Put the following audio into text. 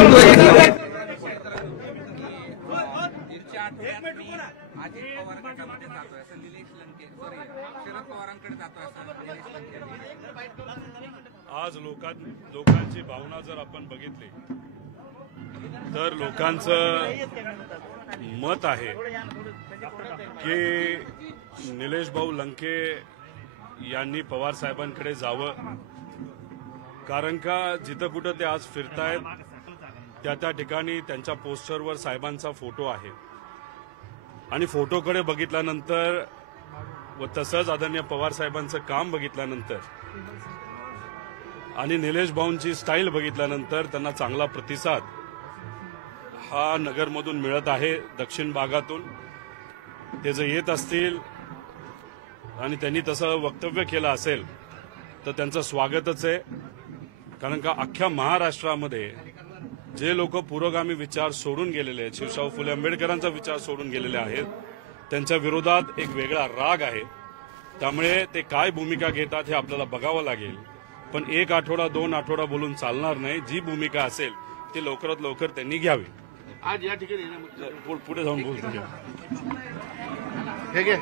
अजित पवार गटामध्ये जातोय असं निलेश लंके शरद पवारांकडे जातोय असं निलेश लंके। आज लोकांची भावना जर आपण बघितली तर लोकांचं मत आहे की निलेश भाऊ लंके यांनी पवार साहेबांकडे जावं, कारण का जिथं कुठं ते आज फिरतायत त्या ठिकाणी त्यांच्या पोस्टरवर साहेबांचा फोटो आहे आणि फोटोकडे बघितल्यानंतर व तसंच आदरणीय पवार साहेबांचं काम बघितल्यानंतर आणि निलेश भाऊंची स्टाईल बघितल्यानंतर त्यांना चांगला प्रतिसाद हा नगरमधून मिळत आहे। दक्षिण भागातून ते जर येत असतील आणि त्यांनी तसं वक्तव्य केलं असेल तर त्यांचं स्वागतच आहे, कारण का अख्ख्या महाराष्ट्रामध्ये जे लोक पुरोगामी विचार सोडून गेलेले आहेत, शिवशाहू फुले आंबेडकरांचा विचार सोडून गेलेले आहेत, त्यांच्या विरोधात एक वेगळा राग आहे। त्यामुळे ते काय भूमिका घेतात हे आपल्याला बघावं लागेल, पण एक आठवडा 2 आठवडा बोलून चालणार नाही। जी भूमिका असेल ती लवकरात लवकर त्यांनी घ्यावी। आज या ठिकाणी पुढे जाऊन बोलतो। ठीक आहे।